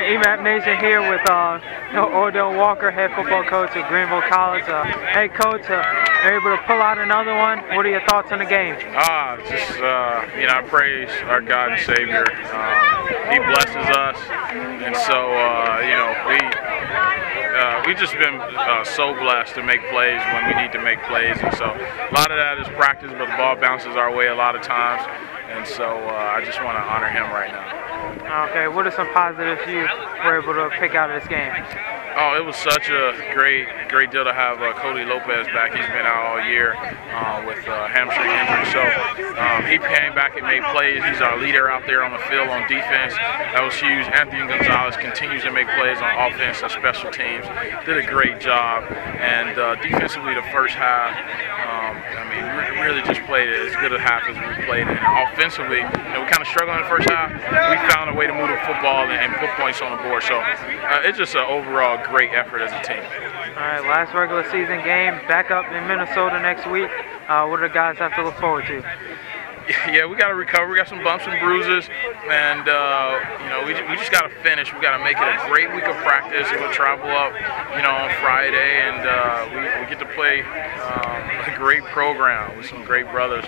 EMAP Nation here with Odell Walker, head football coach at Greenville College. Hey coach, able to pull out another one. What are your thoughts on the game? I praise our God and Savior. He blesses us, and so we've just been so blessed to make plays when we need to make plays, and so a lot of that is practice, but the ball bounces our way a lot of times, and so I just want to honor him right now. Okay, what are some positives you were able to pick out of this game? Oh, it was such a great deal to have Cody Lopez back. He's been out all year with hamstring injury, so he came back and made plays. He's our leader out there on the field on defense. That was huge. Anthony Gonzalez continues to make plays on offense and special teams. Did a great job, and defensively the first half, we really just played it as good a half as we played it. And offensively, we kind of struggled in the first half. We found a way to move the football and put points on the board. So it's just an overall great effort as a team. All right, last regular season game, back up in Minnesota next week. What do the guys have to look forward to? Yeah, we got to recover. We got some bumps and bruises, and we just got to finish. We got to make it a great week of practice. We'll travel up, on Friday, and we get to play a great program with some great brothers,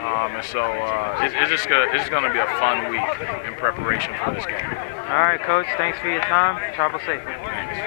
and so it's just going to be a fun week in preparation for this game. All right, Coach. Thanks for your time. Travel safe. Thanks.